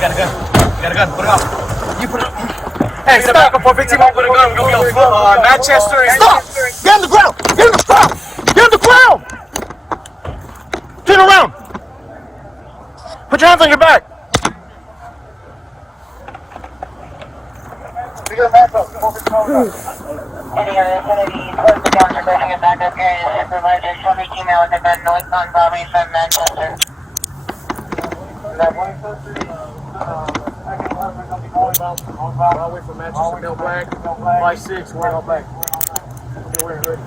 got a gun. You got a gun. Put it up. You put it up. Hey, stop! For 15 minutes, put a gun. Go Manchester. Stop! Get on the ground! Get on the ground! Get on the ground! Turn around! Put your hands on your back! Any other facilities, close the down to bringing it back up here. Supervisor, show me email with the gun northbound Broadway from Manchester. Broadway from Manchester, Mill Black, 5-6, we're all black. We're ready.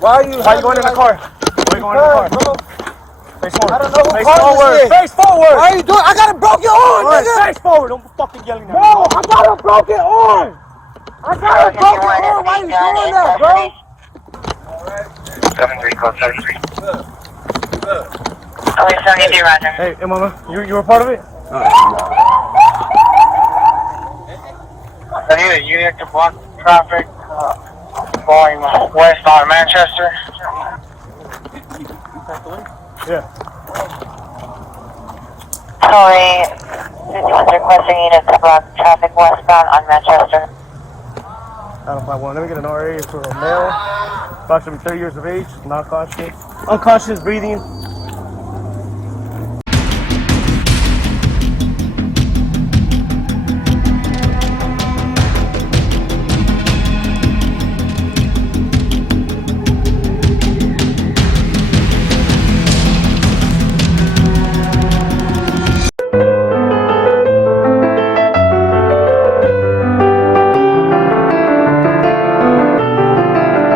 Why are you going in the car? Face forward. I don't know who Face car forward. this is. Face forward. Why are you doing? I got a broken arm, nigga. Face forward. Don't fucking yelling at me. No, I got a broken arm. I got a broken arm. Why are you doing that, bro? 7-3, code 33. Police 73, Roger. Hey, mama, you were part of it? I need a unit to block traffic going west out of Manchester. Yeah. Sorry, this is requesting unit to block traffic westbound on Manchester. Out of 5-1. Let me get an RA for a male, approximately 30 years of age, not conscious, unconscious, breathing,